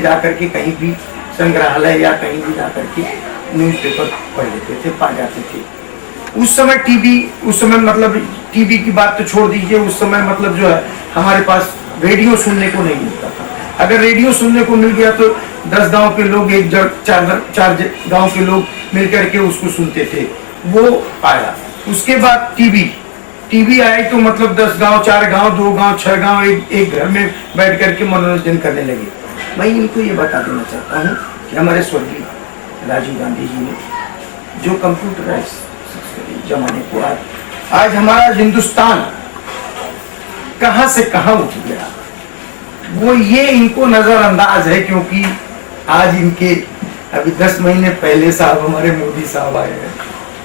में जाकर के कहीं भी संग्रहालय या कहीं भी जाकर के न्यूज़पेपर पढ़ लेते थे, पा जाते थे। उस समय टीवी, उस समय मतलब टीवी की बात तो छोड़ दीजिए, उस समय मतलब जो है हमारे पास रेडियो सुनने को नहीं मिलता था। अगर रेडियो सुनने को मिल गया तो 10 गांव के लोग एक चार गांव के लोग मिलकर के उसको सुनते थे, वो आया। उसके बाद टीवी आई तो मतलब 10 गांव, 4 गांव, 2 गांव, 6 गांव एक घर में बैठ करके मनोरंजन करने लगे। मैं इनको ये बता देना चाहता हूँ कि हमारे स्वर्गीय राजीव गांधी जी ने जो कंप्यूटराइज जमाने को आज हमारा हिंदुस्तान कहां से कहां उठ गया, वो ये इनको नजरअंदाज है। क्योंकि आज इनके अभी 10 महीने पहले साहब हमारे मोदी साहब आए हैं,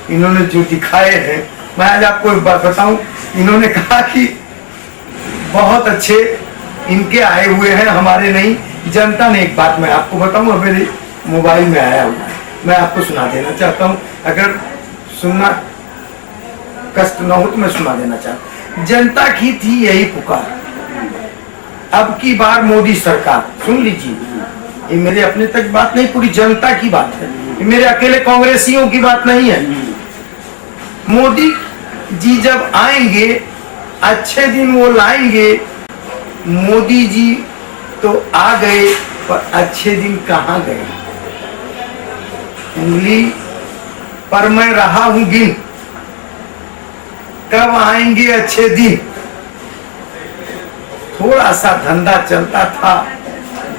इन्होंने जो दिखाए हैं, मैं आज आपको एक बात बताऊं, इन्होंने कहा कि बहुत अच्छे इनके आए हुए हैं, हमारे नहीं, जनता ने। एक बात मैं आपको बताऊं, मेरे मोबाइल में आया हुआ है, मैं आपको सुना देना चाहता हूं, अगर सुनना कष्ट न हो तो मैं सुना देना चाहता हूं। जनता की थी यही पुकार, अब की बार मोदी सरकार, सुन लीजिए, ये मेरे अपने तक बात नहीं, पूरी जनता की बात है, ये मेरे अकेले कांग्रेसियों की बात नहीं है। मोदी जी जब आएंगे, अच्छे दिन वो लाएंगे। मोदी जी तो आ गए, पर अच्छे दिन कहां गए? उंगली पर मैं रहा हूं गिन, कब आएंगे अच्छे दिन। थोड़ा सा धंधा चलता था,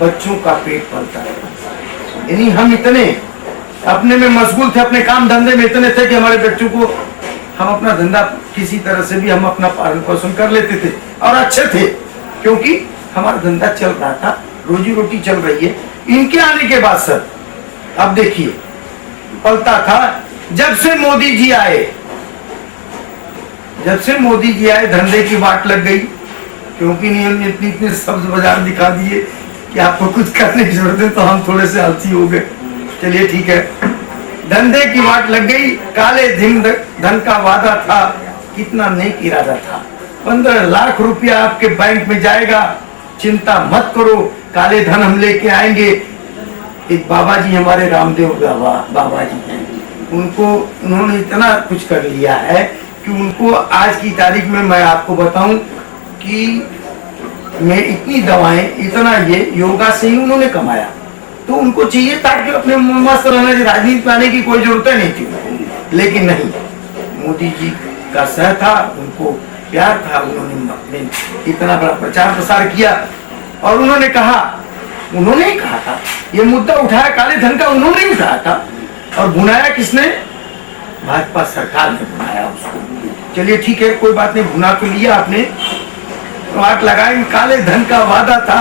बच्चों का पेट पलता था। यानी हम इतने अपने में मशगूल थे, अपने काम धंधे में इतने थे कि हमारे बच्चों को हम अपना धंधा किसी तरह से भी हम अपना पालन पोषण कर लेते थे और अच्छे थे, क्योंकि हमारा धंधा चल रहा था, रोजी रोटी चल रही है। इनके आने के बाद सर अब देखिए पलता था। जब से मोदी जी आए धंधे की बात लग गई, क्योंकि इन्होंने इतने सब्ज बाजार दिखा दिए कि आपको कुछ करने की जरूरत है, तो हम थोड़े से आलसी हो गए। चलिए ठीक है, धंधे की बात लग गई। काले धन का वादा था, कितना नेक इरादा था। 15 लाख रुपया आपके बैंक में जाएगा, चिंता मत करो, काले धन हम लेके आएंगे। एक बाबा जी हमारे रामदेव बाबा जी हैं, उन्होंने इतना कुछ कर लिया है कि उनको आज की तारीख में मैं आपको बताऊं कि मैं इतनी दवाएं, इतना ये योगा से ही उन्होंने कमाया। तो उनको चाहिए था कि अपने मस्त रहने, राजनीति में आने की कोई जरूरत नहीं थी, लेकिन नहीं, मोदी जी का सह था, उनको प्यार था, उन्होंने इतना बड़ा प्रचार प्रसार किया। और उन्होंने ही कहा था, ये मुद्दा उठाया काले धन का, उन्होंने ही उठाया था। और भुनाया किसने? भाजपा सरकार ने भुनाया उसको। चलिए ठीक है, कोई बात नहीं, भुना तो लिया आपने, तो आग लगाए। काले धन का वादा था,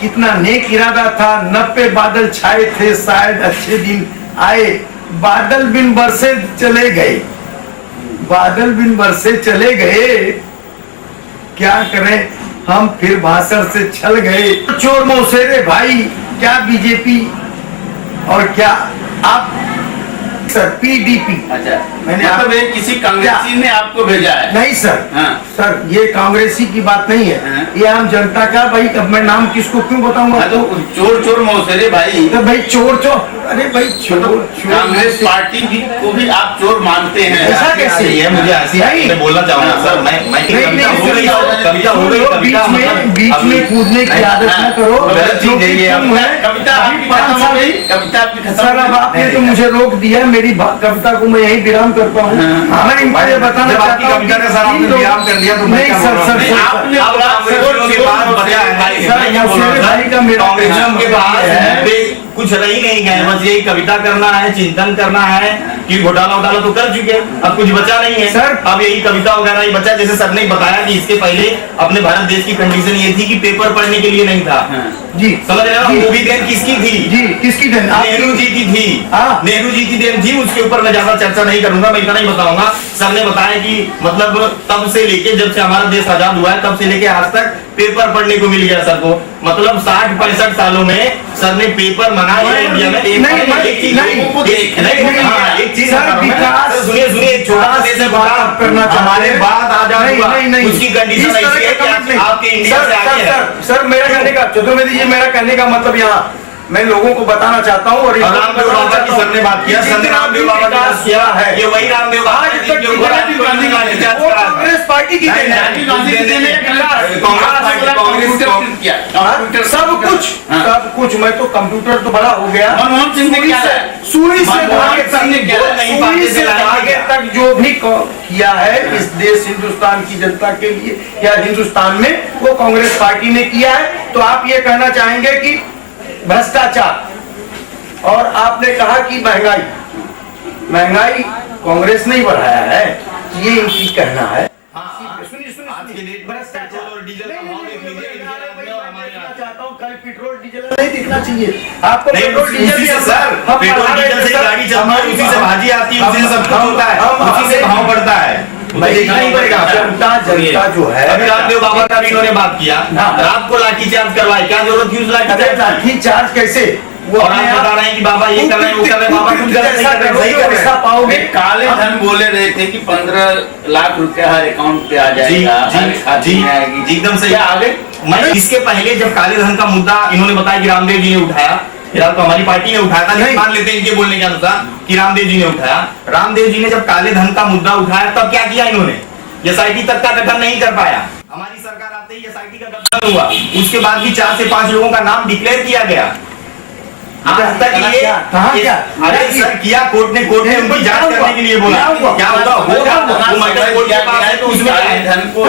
कितना नेक इरादा था। 90 बादल छाए थे, शायद अच्छे दिन आए। बादल बिन बरसे चले गए, क्या करें हम, फिर भाषण से छल गए। चोर मौसेरे भाई, क्या बीजेपी और क्या आप सर पीडीपी। अच्छा, मैंने मतलब किसी कांग्रेसी ने आपको भेजा है? नहीं सर, सर ये कांग्रेसी की बात नहीं है, ये आम जनता का। भाई अब मैं नाम किसको क्यों बताऊंगा? तो चोर मौसेरे भाई, तो भाई चोर, अरे भाई चोर, कांग्रेस पार्टी को भी आप चोर मानते हैं? ऐसा कैसे है? मुझे ऐसे बोलना चाहूंगा सर, मैं कविता हो गई, बीच में कूदने की आदत न करो। सर अब आपने तो मुझे रोक दिया, मेरी कविता को मैं यही विराम करता हूँ। मैं इनको ये बताना चाहता हूँ, कविता का सर आपने विराम कर दिया तो नहीं सर, कुछ रही नहीं गए, बस यही कविता करना है, चिंतन करना है कि घोटाला तो कर चुके, अब कुछ बचा नहीं है सर। अब यही कविता वगैरह ही बचा। जैसे सर ने बताया कि इसके पहले अपने भारत देश की कंडीशन ये थी कि पेपर पढ़ने के लिए नहीं था जी, समझ रहे हो? वो भी देन किसकी थी? जी, किसकी देन? नेहरू जी की थी। नेहरू जी की देन थी, उसके ऊपर मैं ज्यादा चर्चा नहीं करूंगा, मैं इतना ही बताऊंगा। सर ने बताया कि मतलब तब से लेके जब से हमारा देश आजाद हुआ है, तब से लेके आज तक पेपर पढ़ने को मिल गया सर को। मतलब 60-65 सालों में सर ने पेपर मंगाया है इंडिया में। एक चीज सुनिए, एक छोटा सा देश करना हमारे बाद आजाद हुआ, उसकी कंडीशन ऐसी है कि आपके इंडिया से आगे है। सर मेरा कहने का, चतुर्वेदी जी, मेरा कहने का मतलब यहाँ मैं लोगों को बताना चाहता हूँ और रामदेव बाबा की सर ने बात किया, सर ने रामदेव बाबा का किया है, ये वही रामदेव बाबा आज तक कांग्रेस पार्टी की सब कुछ मैं तो कंप्यूटर तो बड़ा हो गया, सुई से आगे तक जो भी किया है इस देश हिंदुस्तान की जनता के लिए या हिंदुस्तान में वो कांग्रेस पार्टी ने किया है। तो आप ये कहना चाहेंगे कि भ्रष्टाचार और आपने कहा कि महंगाई कांग्रेस ने ही बढ़ाया है, ये इनकी कहना है। चाहता हूँ कल पेट्रोल डीजल नहीं दिखना चाहिए आपको, petrol diesel sir, petrol diesel से गाड़ी चलती है, उसी से भाजी आती है, उसी से सब कुछ होता है, उसी से भाव बढ़ता है, देखना ही पड़ेगा। जनता जो है, अभी रामदेव बाबा का भी इन्होंने बात किया, रात को लाठीचार्ज करवाए, क्या जरूरत थी उस लाठीचार्ज कैसे? और आप बता रहे हैं कि बाबा ये कर रहे हैं वो कर रहे हैं, बाबा कुछ ऐसा पाओगे। काले धन बोले रहे थे कि 15 लाख रुपया हर अकाउंट पे आ जाएगा, जी एकदम सही। आगे मैं इसके पहले जब काले धन का मुद्दा इन्होंने बताया कि रामदेव जी ने उठाया, फिलहाल तो हमारी पार्टी ने उठाया था, लेकिन मान लेते हैं इनके बोलने के अनुसार कि रामदेव जी ने उठाया। रामदेव जी ने जब काले धन का मुद्दा उठाया तब क्या किया इन्होंने? एसआईटी तक का गठन नहीं कर पाया, हमारी सरकार आते ही एसआईटी का गठन हुआ, उसके बाद भी 4 से 5 लोगों का नाम डिक्लेयर किया गया। आज तक ये अरे सर किया, कोर्ट ने उनकी जांच करने के लिए बोला, क्या होगा वो मर्डर कोर्ट के पास है, तो उसमें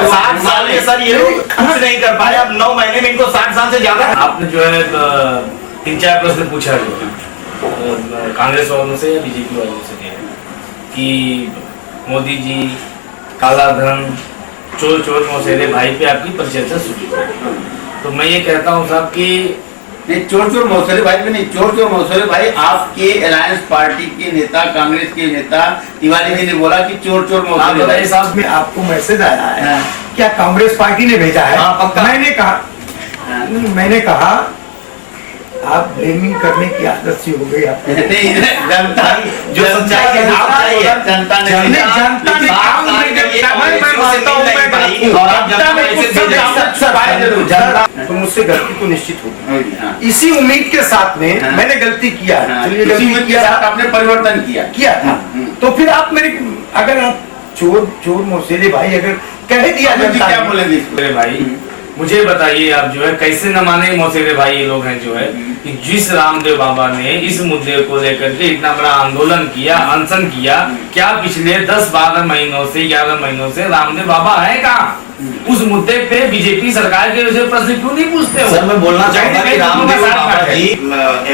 60 साल में सर ये लोग कुछ नहीं कर पाए, अब 9 महीने में इनको 60 साल से ज्यादा। आपने जो है 3-4 प्रश्न पूछा कांग्रेस वालों से या बीजेपी वालों से कि मोदी जी काला धन चोर मौसेरे भाई पे आपकी परिचर्चा शुरू, तो मैं ये कहता हूँ साहब कि नहीं, चोर मौसेरे भाई पे नहीं, चोर मौसेरे भाई आपके अलायंस पार्टी के नेता, कांग्रेस के नेता तिवारी जी ने बोला कि चोर मौसेरे भाई साहब में आपको मैसेज आया है, क्या कांग्रेस पार्टी ने भेजा है? मैंने कहा आप ब्लेमिंग करने की आदत सी हो गई आपको। जनता जो सच्चाई है जनता ने तो मुझसे गलती तो निश्चित होगी, इसी उम्मीद के साथ में मैंने गलती किया, आपने परिवर्तन किया था, तो फिर आप मेरे अगर आप चोर मौसेरे भाई अगर कह दिया जनता, क्या बोलेंगे भाई? मुझे बताइए आप जो है कैसे न माने मौसेरे भाई ये लोग हैं जो है कि जिस रामदेव बाबा ने इस मुद्दे को लेकर के इतना बड़ा आंदोलन किया, अनशन किया, क्या पिछले 10-12 महीनों से 11 महीनों से रामदेव बाबा है कहाँ? उस मुद्दे पे बीजेपी सरकार के विषय प्रश्न क्यों नहीं पूछते हो? सर मैं बोलना चाहूंगा कि रामदेव बाबा जी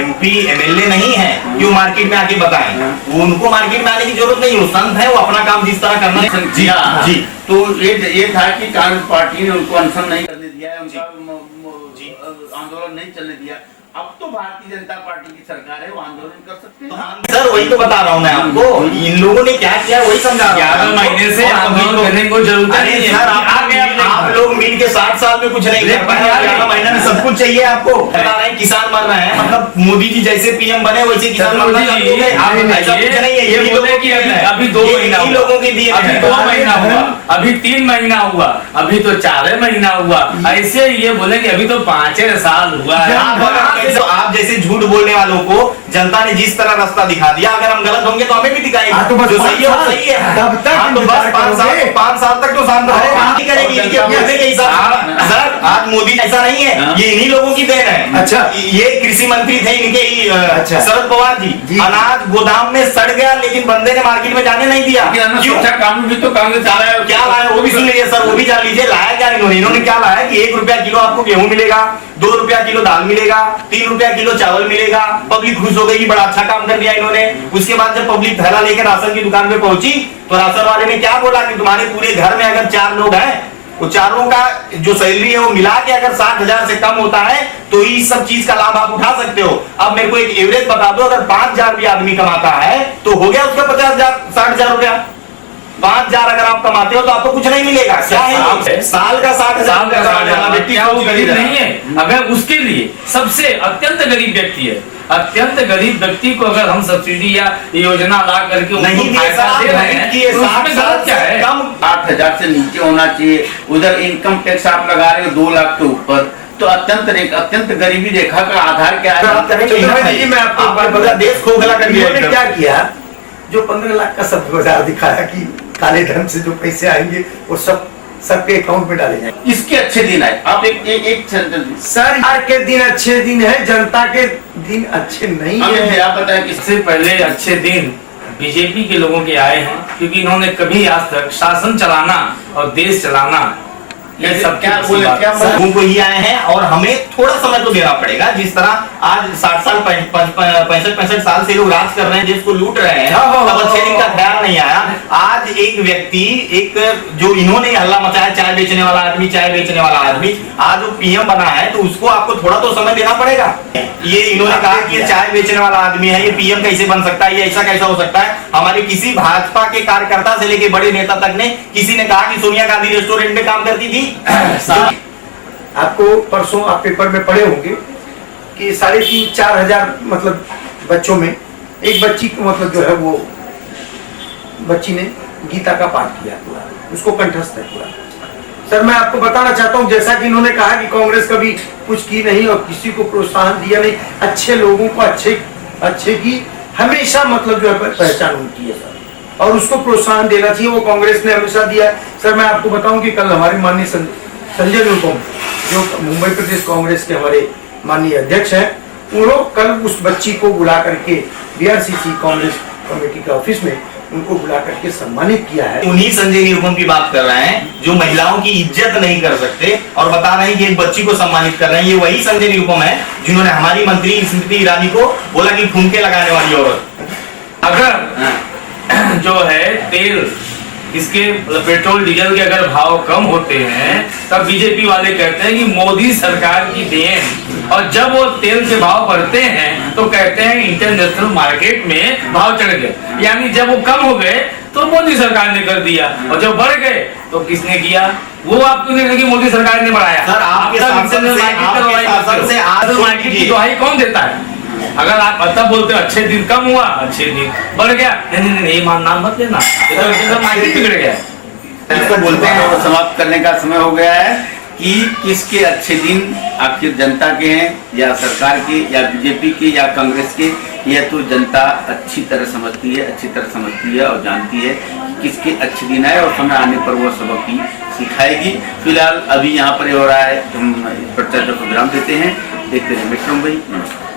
MP MLA नहीं है क्यों मार्केट में आके बताएं, वो उनको मार्केट में आने की जरूरत नहीं, वो संत है, वो अपना काम जिस तरह करना है। जी तो ये था कि कांग्रेस पार्टी ने उनको अनशन नहीं करने दिया है, उनका आंदोलन नहीं चलने दिया। अब तो भारतीय जनता पार्टी की सरकार है, वो आंदोलन कर सकते हैं। सर वही तो बता रहा हूँ मैं आपको, इन लोगों ने क्या किया वही समझा रहा हूँ। 11 महीने से आंदोलन करने को जरूरत नहीं है, आप लोग मिल के 60 साल में कुछ नहीं कर पाए, 11 महीने में सब कुछ चाहिए आपको। बता रहे हैं किसान मर रहे हैं, मतलब मोदी जी जैसे PM बने वैसे किसान मर रहे हैं, ऐसा कुछ नहीं है। ये बोले कि अभी 2 महीना लोगों के दिए, अभी 2 महीना हुआ, अभी 3 महीना हुआ, अभी तो 4 महीना हुआ, ऐसे ये बोले कि अभी तो 5 साल हुआ है। आप जैसे झूठ बोलने वालों को जनता ने जिस तरह रास्ता दिखा दिया, अगर हम गलत होंगे तो हमें भी दिखाएंगे, जो सही है वो सही है। तो बस 5 साल तक तो शांत करेगी के हिसाब। सर आज मोदी ऐसा नहीं है, ये इन्हीं लोगों की देन है। अच्छा, ये कृषि मंत्री थे इनके शरद पवार जी, अनाज गोदाम में सड़ गया लेकिन बंदे ने मार्केट में जाने नहीं दिया। क्यों? कानून भी तो कांग्रेस क्या लाया वो भी सुन लीजिए सर, वो भी जान लीजिए लाया क्या इन्होंने क्या लाया कि 1 रुपया किलो आपको गेहूं मिलेगा, 2 रुपया किलो दाल मिलेगा, 3 रुपया किलो चावल मिलेगा। पब्लिक खुश हो गई, बड़ा अच्छा काम कर दिया इन्होंने। उसके बाद जब पब्लिक थैला लेकर राशन की दुकान पे पहुंची तो राशन वाले ने क्या बोला कि तुम्हारे पूरे घर में अगर 4 लोग हैं, वो चारों का जो सैलरी है वो मिला के अगर 60,000 से कम होता है तो इस सब चीज का लाभ आप उठा सकते हो। अब मेरे को एक एवरेज बता दो, अगर 5,000 भी आदमी कमाता है तो हो गया उसका 50,000 60,000 रुपया। 5,000 अगर आप कमाते हो तो आपको कुछ नहीं मिलेगा। क्या है? साल का 60,000 व्यक्ति गरीब नहीं है, अगर उसके लिए सबसे अत्यंत गरीब व्यक्ति है, अत्यंत गरीब व्यक्ति को अगर हम सब्सिडी या योजना ला करके नहीं दे रहे हैं, क्या है? कम 8,000 से नीचे होना चाहिए। उधर इनकम टैक्स आप लगा रहे हो 2 लाख के ऊपर, तो अत्यंत गरीबी रेखा का आधार क्या है? मैं आपको देश खोखला कर दिया इन्होंने क्या किया, जो 15 लाख का सब बाजार दिखाया कि काले धन से जो पैसे आएंगे वो सबके अकाउंट में डाले जाएंगे। इसके अच्छे दिन आए, आप एक सेंटेंस सरकार के दिन अच्छे दिन है, जनता के दिन अच्छे नहीं है। आप बताएं कि इससे पहले अच्छे दिन बीजेपी के लोगों के आए हैं, क्योंकि इन्होंने कभी आज तक शासन चलाना और देश चलाना ये सब क्या बोले, क्या लोगों को ही आए हैं और हमें थोड़ा समय तो देना पड़ेगा। जिस तरह आज 60 साल 65 साल से लोग राज कर रहे हैं, देश को लूट रहे हैं, तब अच्छे दिन का ख्याल नहीं आया। आज एक व्यक्ति, एक जो इन्होंने हल्ला मचाया, चाय बेचने वाला आदमी आज वो पीएम बना है, तो उसको आपको थोड़ा तो समय देना पड़ेगा। ये इन्होंने कहा कि ये चाय बेचने वाला आदमी है, ये पीएम कैसे बन सकता है, ये ऐसा कैसा हो सकता है। हमारे किसी भाजपा के कार्यकर्ता से लेके बड़े नेता तक ने किसी ने कहा कि सोनिया गांधी रेस्टोरेंट में काम करती थी। आपको परसों आप पेपर में पढ़े होंगे कि 3,500-4 हजार मतलब बच्चों में एक बच्ची को मतलब जो है वो बच्ची ने गीता का पाठ किया पूरा, उसको कंठस्थ है पूरा। सर मैं आपको बताना चाहता हूं, जैसा कि इन्होंने कहा कि कांग्रेस कभी कुछ की नहीं और किसी को प्रोत्साहन दिया नहीं, अच्छे लोगों को अच्छे की हमेशा मतलब जो है पहचान उनकी है सर, और उसको प्रोत्साहन देना चाहिए, वो कांग्रेस ने हमेशा दिया है। सर मैं आपको बताऊं कि कल हमारे माननीय संजय निरुपम जो मुंबई प्रदेश कांग्रेस के हमारे माननीय अध्यक्ष हैं, वो लोग कल उस बच्ची को बुला करके बीआरसीसी कांग्रेस कमेटी के ऑफिस में उनको बुला करके सम्मानित किया है। उन्हीं संजय निरुपम की बात कर रहे हैं जो महिलाओं की इज्जत नहीं कर सकते और बता रहे हैं कि एक बच्ची को सम्मानित कर रहे हैं। ये वही संजय निरुपम है जिन्होंने हमारी मंत्री स्मृति ईरानी को बोला कि फुमके लगाने वाली औरत। अगर जो है तेल इसके पेट्रोल डीजल के अगर भाव कम होते हैं तब बीजेपी वाले कहते हैं कि मोदी सरकार की देन, और जब वो तेल के भाव बढ़ते हैं तो कहते हैं इंटरनेशनल मार्केट में भाव चढ़ गए। यानी जब वो कम हो गए तो मोदी सरकार ने कर दिया, और जब बढ़ गए तो किसने किया? वो आपको नहीं लगी मोदी सरकार ने बढ़ाया। सर आपके मार्केट की दुहाई कौन देता है? अगर आप तब बोलते हो अच्छे दिन कम हुआ, अच्छे दिन बढ़ गया, नहीं ये नाम मत लेना, तो मार्केट बिगड़ गया। इसको बोलते हैं वो समाप्त करने का समय हो गया है कि किसके अच्छे दिन आखिर जनता के हैं या सरकार के या बीजेपी के या कांग्रेस के, यह तो जनता अच्छी तरह समझती है और जानती है कि किसके अच्छे दिन आए और समय आने पर वो सबक भी सिखाएगी। फिलहाल अभी यहाँ पर हो रहा है, हम चर्चा को विराम देते हैं, देखते हैं मेट्रो मुंबई। नमस्कार।